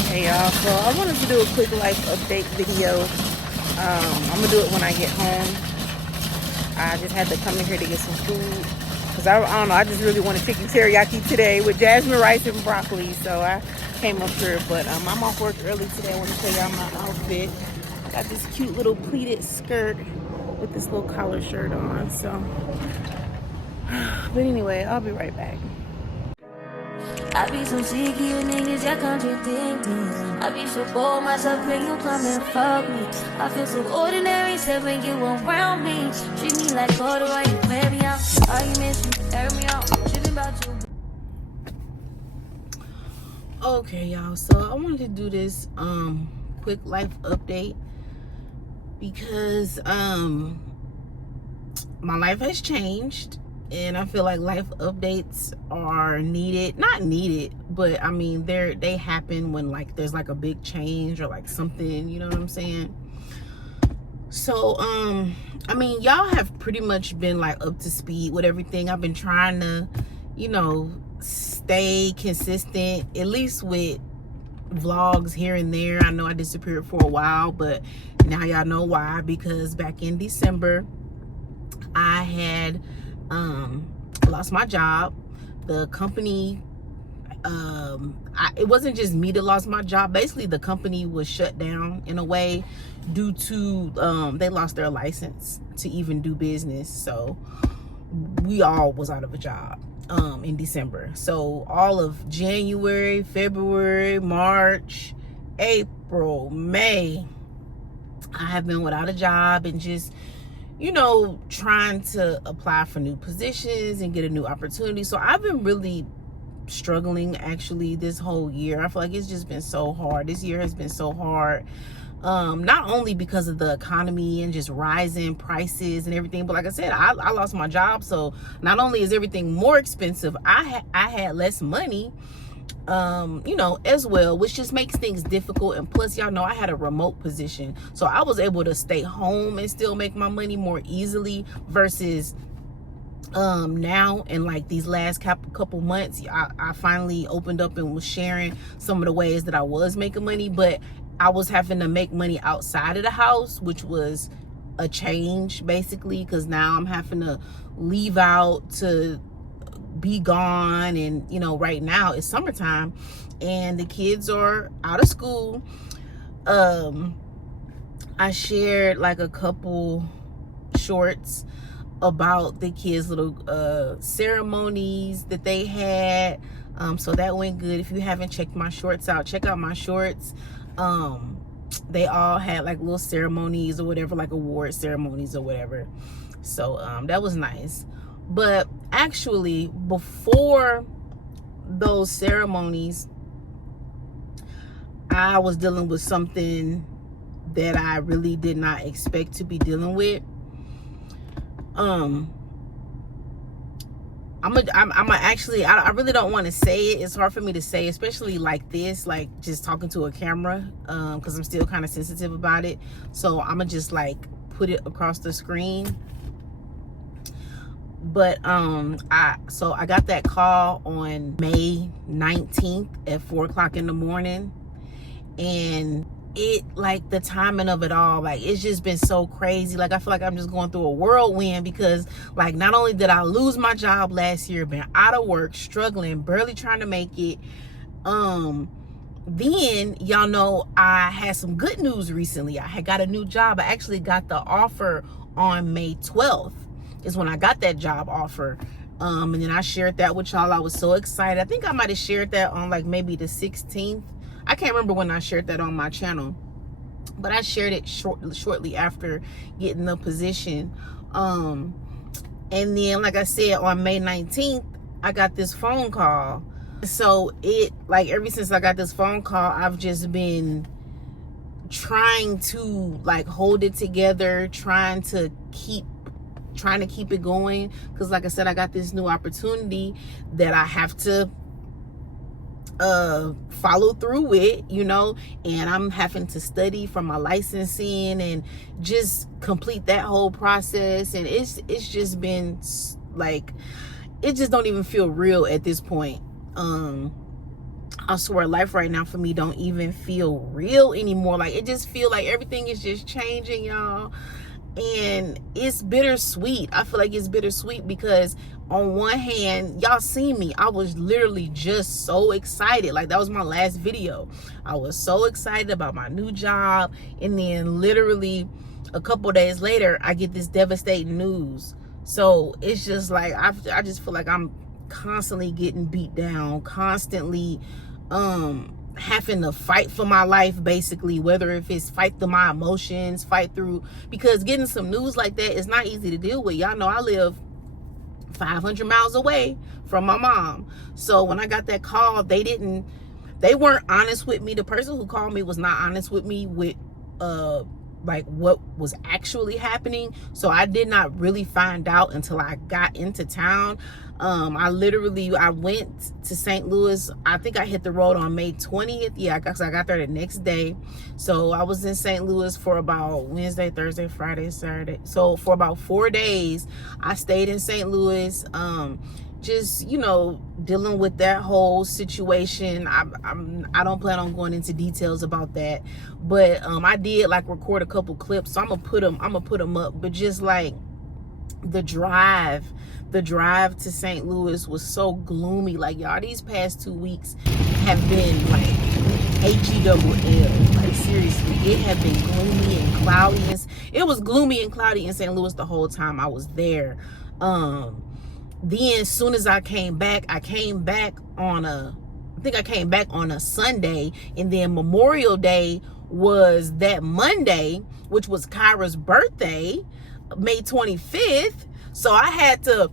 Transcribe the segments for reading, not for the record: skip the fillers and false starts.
Okay, y'all, so I wanted to do a quick life update video. I'm gonna do it when I get home. I just had to come in here to get some food because I don't know, I just really wanted chicken teriyaki today with jasmine rice and broccoli, so I came up here. But I'm off work early today. I want to show y'all my outfit. I got this cute little pleated skirt with this little collar shirt on, so but anyway, I'll be right back. I be so sick of you niggas, y'all contradicting. I be so bored myself when you come and fuck me. I feel so ordinary, except when you around me. Treat me like corduroy, you wear me out. Arguments, you air me out. Tripping about you. Okay, y'all, so I wanted to do this quick life update because my life has changed. And I feel like life updates are needed. Not needed, but I mean, they happen when like there's like a big change or like something, you know what I'm saying? So, I mean, y'all have pretty much been like up to speed with everything. I've been trying to, you know, stay consistent, at least with vlogs here and there. I know I disappeared for a while, but now y'all know why, because back in December, I had lost my job. The company, it wasn't just me that lost my job. Basically, the company was shut down in a way due to they lost their license to even do business. So we all was out of a job in December. So all of January, February, March, April, May, I have been without a job and just, you know, trying to apply for new positions and get a new opportunity. So I've been really struggling actually this whole year. I feel like it's just been so hard. This year has been so hard. Not only because of the economy and just rising prices and everything, but like I said, I lost my job. So not only is everything more expensive, I had less money, you know, as well, which just makes things difficult. And plus, y'all know I had a remote position, so I was able to stay home and still make my money more easily versus now in like these last couple months. I finally opened up and was sharing some of the ways that I was making money, but I was having to make money outside of the house, which was a change basically, because now I'm having to leave out to be gone. And you know, right now it's summertime and the kids are out of school. I shared like a couple shorts about the kids' little ceremonies that they had, so that went good. If you haven't checked my shorts out, check out my shorts. They all had like little ceremonies or whatever, like award ceremonies or whatever. So that was nice. But actually, before those ceremonies, I was dealing with something that I really did not expect to be dealing with. I'm actually, I really don't want to say it. It's hard for me to say, especially like this, like just talking to a camera, because I'm still kind of sensitive about it. So I'm gonna just like put it across the screen. But I got that call on May 19th at 4 o'clock in the morning, and it, like, the timing of it all, like, it's just been so crazy. Like, I feel like I'm just going through a whirlwind because, like, not only did I lose my job last year, been out of work, struggling, barely trying to make it, then y'all know I had some good news recently. I had got a new job. I actually got the offer on May 12th is when I got that job offer. And then I shared that with y'all. I was so excited. I think I might have shared that on like maybe the 16th. I can't remember when I shared that on my channel, but I shared it shortly after getting the position. And then, like I said, on May 19th, I got this phone call. So it, like, ever since I got this phone call, I've just been trying to like hold it together, trying to keep it going, because like I said, I got this new opportunity that I have to follow through with, you know, and I'm having to study for my licensing and just complete that whole process. And it's just been like, it just don't even feel real at this point. I swear life right now for me don't even feel real anymore. Like it just feel like everything is just changing, y'all. And it's bittersweet. I feel like it's bittersweet because on one hand, y'all see me, I was literally just so excited. Like that was my last video. I was so excited about my new job, and then literally a couple days later I get this devastating news. So it's just like I just feel like I'm constantly getting beat down, constantly having to fight for my life, basically, whether if it's fight through my emotions, fight through, because getting some news like that is not easy to deal with. Y'all know I live 500 miles away from my mom. So when I got that call, they weren't honest with me. The person who called me was not honest with me with like what was actually happening. So I did not really find out until I got into town. I went to St. Louis. I think I hit the road on May 20th. Yeah, I got there the next day. So I was in St. Louis for about Wednesday, Thursday, Friday, Saturday. So for about 4 days, I stayed in St. Louis. Just, you know, dealing with that whole situation. I don't plan on going into details about that, but I did like record a couple clips, so I'm gonna put them up. But just like the drive to St. Louis was so gloomy. Like y'all, these past 2 weeks have been like HELL. Like seriously, it had been gloomy and cloudy. It was gloomy and cloudy in St. Louis the whole time I was there. Then as soon as I came back on a Sunday, and then Memorial Day was that Monday, which was Kyra's birthday, May 25th. So I had to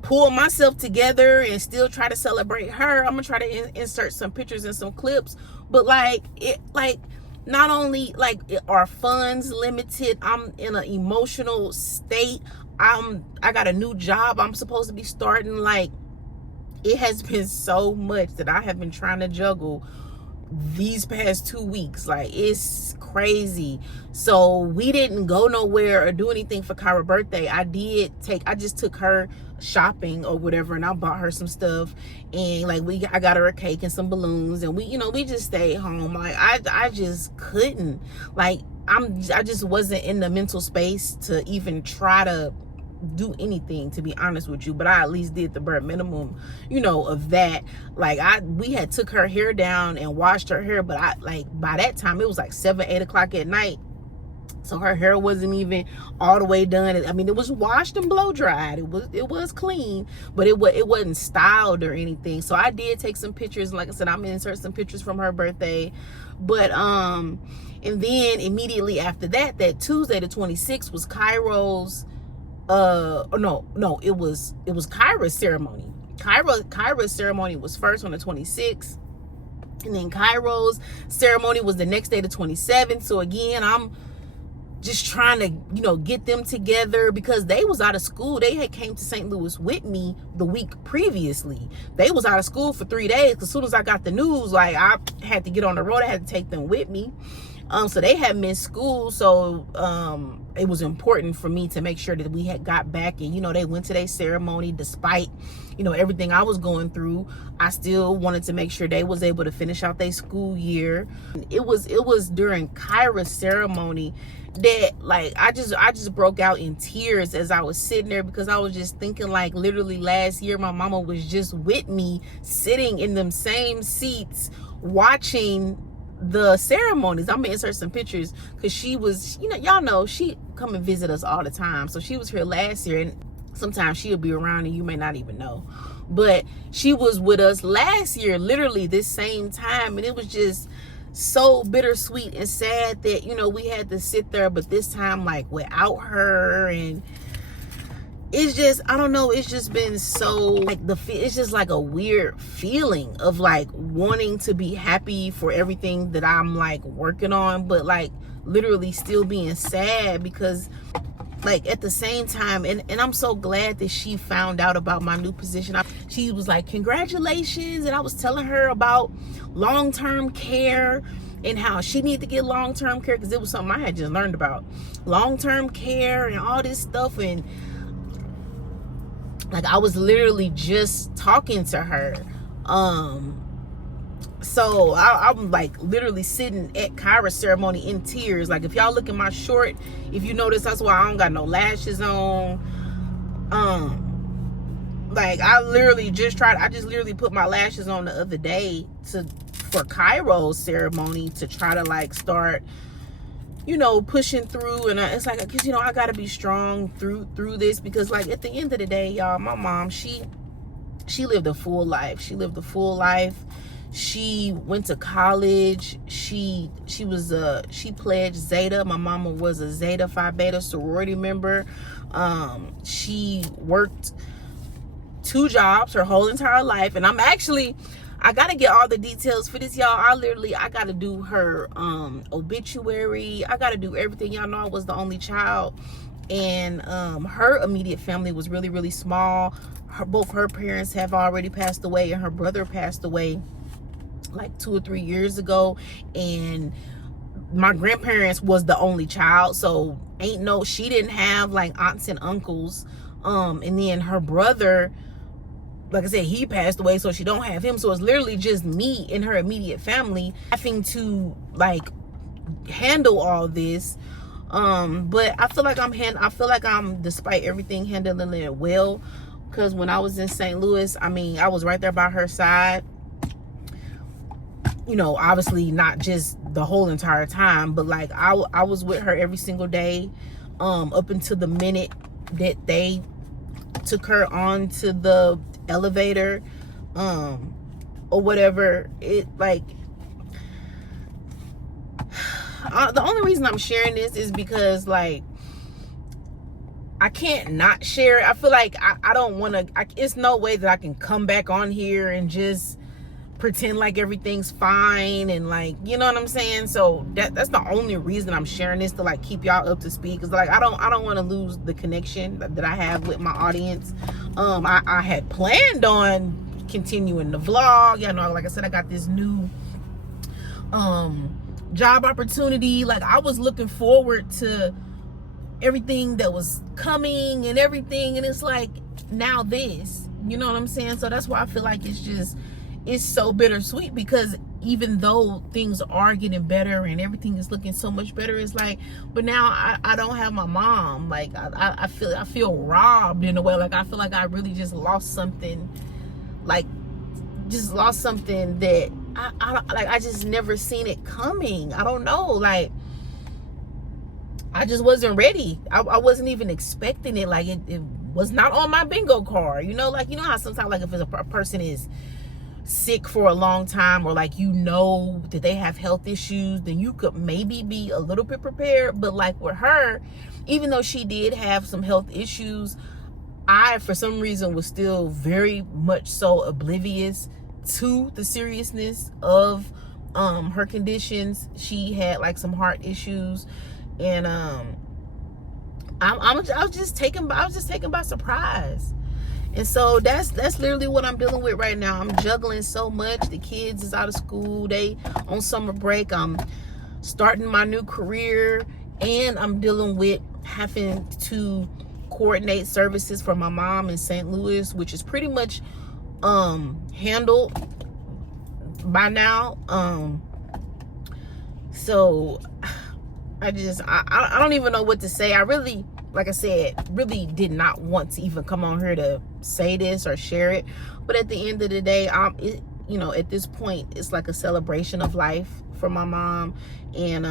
pull myself together and still try to celebrate her. I'm gonna try to insert some pictures and some clips, but not only like are funds limited, I'm in an emotional state. I got a new job I'm supposed to be starting. Like it has been so much that I have been trying to juggle these past 2 weeks. Like it's crazy. So we didn't go nowhere or do anything for Kyra's birthday. I just took her shopping or whatever, and I bought her some stuff, and I got her a cake and some balloons, and we just stayed home. Like I just couldn't, like I just wasn't in the mental space to even try to do anything, to be honest with you. But I at least did the bare minimum, of that. Like we had took her hair down and washed her hair, but by that time it was like 7-8 o'clock at night, so her hair wasn't even all the way done. I mean, it was washed and blow dried. It was clean, but it wasn't styled or anything. So I did take some pictures, and like I said, I'm gonna insert some pictures from her birthday. But and then immediately after that Tuesday the 26th was Kyra's it was Kyra's ceremony. Kyra's ceremony was first on the 26th, and then Kyra's ceremony was the next day, the 27th. So again, I'm just trying to get them together, because they was out of school. They had came to St. Louis with me the week previously. They was out of school for 3 days, because as soon as I got the news, like I had to get on the road. I had to take them with me. So they had missed school, so it was important for me to make sure that we had got back, and they went to their ceremony despite everything I was going through. I still wanted to make sure they was able to finish out their school year. It was during Kyra's ceremony that I just broke out in tears as I was sitting there, because I was just thinking, like, literally last year my mama was just with me, sitting in them same seats watching the ceremonies. I'm gonna insert some pictures, because she was, y'all know she come and visit us all the time. So she was here last year, and sometimes she'll be around and you may not even know, but she was with us last year, literally this same time. And it was just so bittersweet and sad that we had to sit there, but this time like without her. And it's just, I don't know, it's just been so like it's just like a weird feeling of like wanting to be happy for everything that I'm like working on, but like literally still being sad, because like at the same time, and I'm so glad that she found out about my new position. She was like, congratulations. And I was telling her about long-term care and how she needed to get long-term care, because it was something I had just learned about long-term care and all this stuff. And like I was literally just talking to her So I'm like literally sitting at Kyra's ceremony in tears. Like, if y'all look at my short, if you notice, that's why I don't got no lashes on. Like, I just literally put my lashes on the other day for Cairo's ceremony, to try to like start, pushing through. And it's like, because I gotta be strong through this, because like at the end of the day, y'all, my mom, she lived a full life. She went to college. She pledged Zeta. My mama was a Zeta Phi Beta sorority member. She worked 2 jobs her whole entire life. And I gotta get all the details for this, y'all. I gotta do her obituary. I gotta do everything. Y'all know I was the only child, and her immediate family was really, really small. Both her parents have already passed away, and her brother passed away like 2 or 3 years ago. And my grandparents was the only child, so she didn't have like aunts and uncles. And then her brother, like I said, he passed away, so she don't have him. So it's literally just me and her immediate family having to like handle all this. But I feel like I'm, despite everything, handling it well. Because when I was in St. Louis, I was right there by her side. Obviously not just the whole entire time, but like I was with her every single day, up until the minute that they took her onto the elevator, or whatever. It like, the only reason I'm sharing this is because like I can't not share it. I feel like I don't want to, it's no way that I can come back on here and just pretend like everything's fine, and like, you know what I'm saying? So that's the only reason I'm sharing this, to like keep y'all up to speed, because like I don't want to lose the connection that I have with my audience. I had planned on continuing the vlog. Like I said, I got this new job opportunity. Like, I was looking forward to everything that was coming and everything, and it's like, now this, you know what I'm saying? So that's why I feel like it's so bittersweet, because even though things are getting better and everything is looking so much better, it's like, but now I don't have my mom. Like, I feel robbed in a way. Like, I feel like I really just lost something, that I just never seen it coming. I don't know, like, I just wasn't ready. I wasn't even expecting it. Like, it was not on my bingo card. Like, how sometimes, like, if a person is sick for a long time, or like, that they have health issues, then you could maybe be a little bit prepared. But like with her, even though she did have some health issues, I, for some reason, was still very much so oblivious to the seriousness of her conditions. She had like some heart issues, and I was just taken by surprise. And so that's literally what I'm dealing with right now. I'm juggling so much. The kids is out of school, they on summer break. I'm starting my new career, and I'm dealing with having to coordinate services for my mom in St. Louis, which is pretty much handled by now. So I don't even know what to say. I really, like I said, really did not want to even come on here to say this or share it. But at the end of the day, at this point, it's like a celebration of life for my mom. And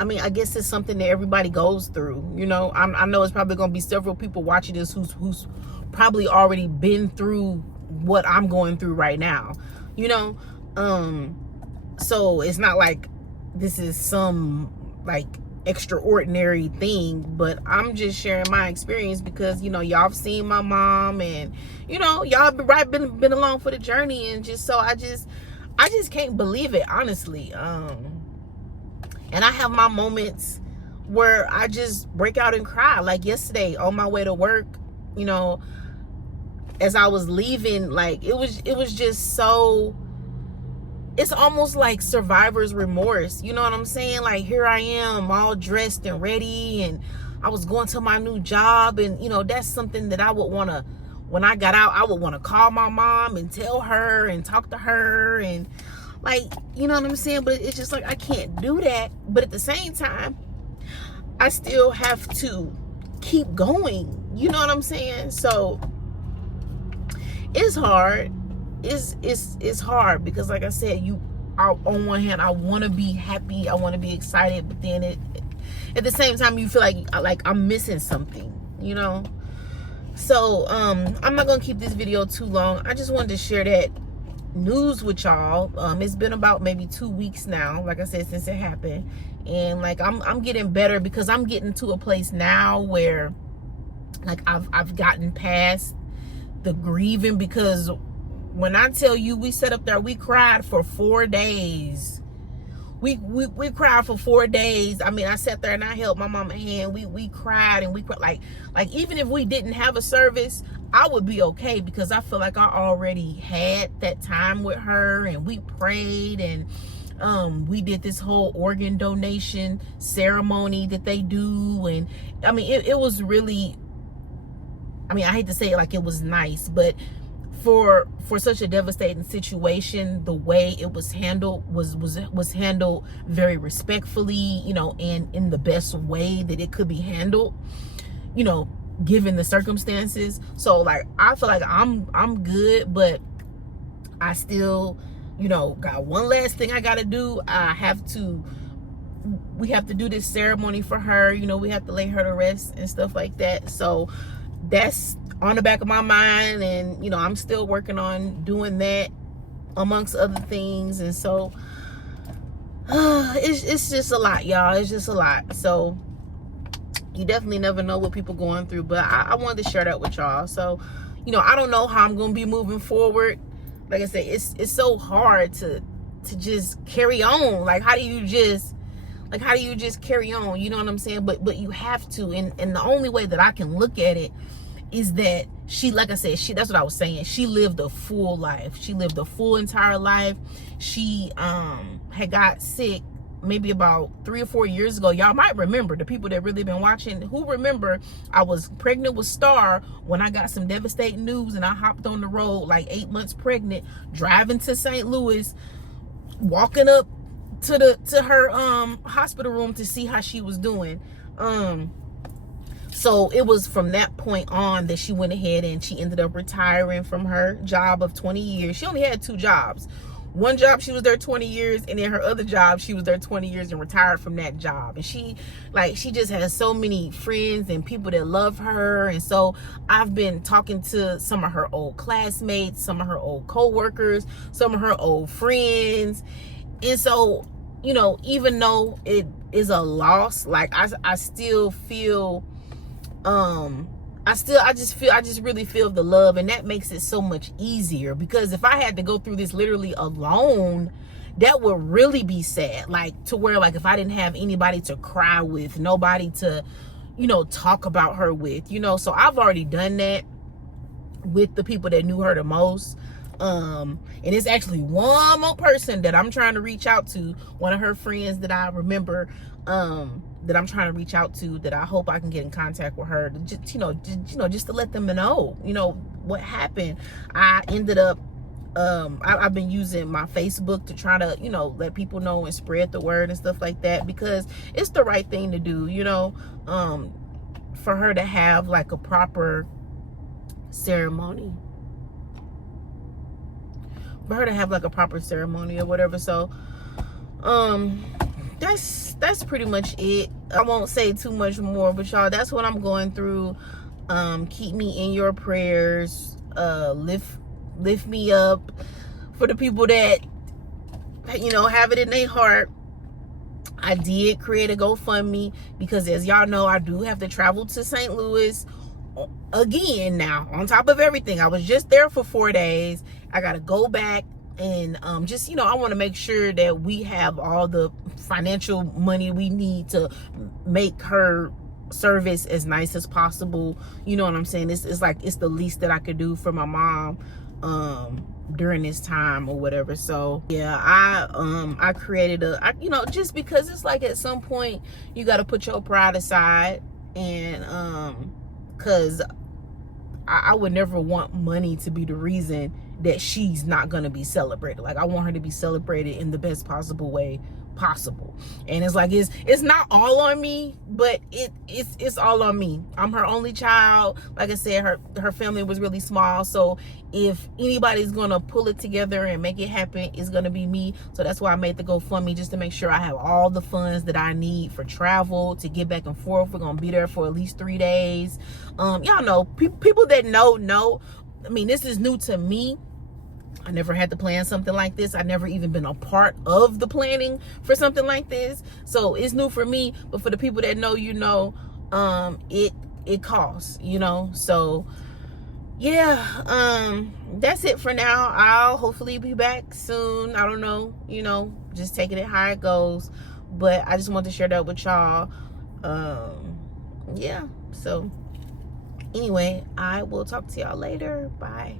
I guess it's something that everybody goes through. I know it's probably going to be several people watching this who's probably already been through what I'm going through right now. So it's not like this is some like extraordinary thing, but I'm just sharing my experience because y'all have seen my mom, and y'all been along for the journey, and just so I just can't believe it, honestly. And I have my moments where I just break out and cry. Like yesterday on my way to work, as I was leaving, like it was just so, it's almost like survivor's remorse. You know what I'm saying? Like, here I am all dressed and ready, and I was going to my new job, and that's something that I would want when I got out, I would want to call my mom and tell her and talk to her and like, you know what I'm saying? But it's just like, I can't do that. But at the same time, I still have to keep going. You know what I'm saying? So it's hard. It's hard because, like I said, on one hand, I want to be happy, I want to be excited, but then at the same time, you feel like I'm missing something, you know. So I'm not gonna keep this video too long. I just wanted to share that news with y'all. It's been about maybe 2 weeks now, like I said, since it happened, and like I'm getting better because I'm getting to a place now where like I've gotten past the grieving, because when I tell you, we sat up there, we cried for 4 days. We cried for 4 days. I mean, I sat there and I held my mama hand. We cried and we cried. Like even if we didn't have a service, I would be okay because I feel like I already had that time with her, and we prayed, and we did this whole organ donation ceremony that they do. And I mean, it was really, I mean, I hate to say it like it was nice, but for such a devastating situation, the way it was handled was handled very respectfully, you know, and in the best way that it could be handled, you know, given the circumstances. So like, I feel like I'm good, but I still, you know, got one last thing I gotta do. We have to do this ceremony for her, you know, we have to lay her to rest and stuff like that. So that's on the back of my mind, and you know, I'm still working on doing that amongst other things. And so it's just a lot, y'all. It's just a lot. So you definitely never know what people going through, but I wanted to share that with y'all. So, you know, I don't know how I'm gonna be moving forward. Like I said, it's so hard to just carry on. Like how do you just carry on? You know what I'm saying? But you have to, and the only way that I can look at it is that she, like I said, that's what I was saying. She lived a full life. She lived a full entire life. She had got sick maybe about 3 or 4 years ago. Y'all might remember, the people that really been watching, who remember I was pregnant with Star when I got some devastating news, and I hopped on the road like 8 months pregnant, driving to St. Louis, walking up to her hospital room to see how she was doing. So it was from that point on that she went ahead and she ended up retiring from her job of 20 years. She only had 2 jobs. One job, she was there 20 years, and then her other job, she was there 20 years and retired from that job. And she just has so many friends and people that love her. And so I've been talking to some of her old classmates, some of her old co-workers, some of her old friends. And so, you know, even though it is a loss, like I still feel I just really feel the love, and that makes it so much easier, because if I had to go through this literally alone, that would really be sad. Like, to where, like, if I didn't have anybody to cry with, nobody to, you know, talk about her with, you know. So I've already done that with the people that knew her the most. And it's actually one more person that I'm trying to reach out to, one of her friends that I remember, that I'm trying to reach out to, that I hope I can get in contact with her, just to let them know, you know, what happened. I ended up, I've been using my Facebook to try to, you know, let people know and spread the word and stuff like that, because it's the right thing to do, you know, for her to have like a proper ceremony. For her to have like a proper ceremony or whatever. So, that's pretty much it. I won't say too much more, but y'all, that's what I'm going through. Keep me in your prayers. Lift me up. For the people that, you know, have it in their heart, I did create a GoFundMe, because as y'all know, I do have to travel to St. Louis again now, on top of everything. I was just there for 4 days. I gotta go back, and just, you know, I want to make sure that we have all the financial money we need to make her service as nice as possible. You know what I'm saying? It's like, it's the least that I could do for my mom during this time or whatever. So yeah, I created you know, just because it's like, at some point you got to put your pride aside, and because I would never want money to be the reason that she's not gonna be celebrated. Like, I want her to be celebrated in the best possible way possible. And it's like, it's not all on me, but it's all on me. I'm her only child. Like I said, her family was really small, so if anybody's gonna pull it together and make it happen, it's gonna be me. So that's why I made the GoFundMe, just to make sure I have all the funds that I need for travel, to get back and forth. We're gonna be there for at least 3 days. Y'all know, people that know. I mean, this is new to me. I never had to plan something like this. I never even been a part of the planning for something like this. So it's new for me, but for the people that know, you know, it costs, you know. So yeah, that's it for now. I'll hopefully be back soon. I don't know, you know, just taking it how it goes. But I just wanted to share that with y'all. Yeah, so anyway, I will talk to y'all later. Bye.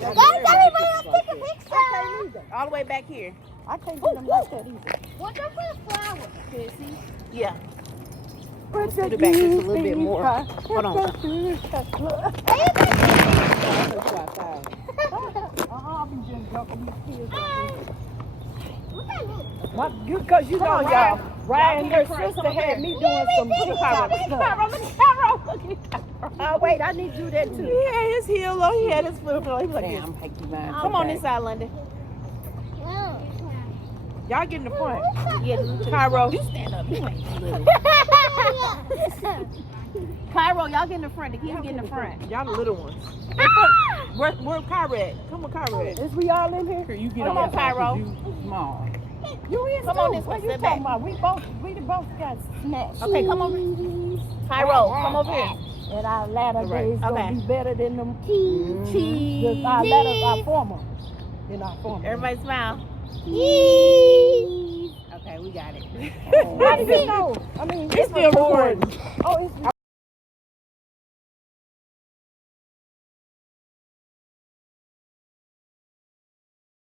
Guys, everybody else take a picture. I can't either. All the way back here. I can't get them like that either. What the flower? Can see? Yeah. Let's do the back just a little bit more. Hold on. I'll be just jumping these kids. Because you know, y'all, Ryan, her sister had me doing some TikTok stuff. Oh, wait, I need to do that too. He had his heel on, he had his flip on. He was like, Damn, come on this side, London. Y'all get in the front. Yeah, Cairo. You stand up. You ain't little. Cairo, y'all get in the front. The kids get in the front. Y'all the little ones. Where Cairo at? Come on, Cairo at. Is we all in here? Here, you get Come on, Cairo. You small. You is Come too. on this What way. you Sit talking back. about? We both got snatched. Okay, come over. Cairo, come over here. And our latter days Okay. gonna be better than them. Cheese. Our latter, our former. Than our former. Everybody smile. Okay, we got it. How do you know? I mean, It's still recording. Oh, it's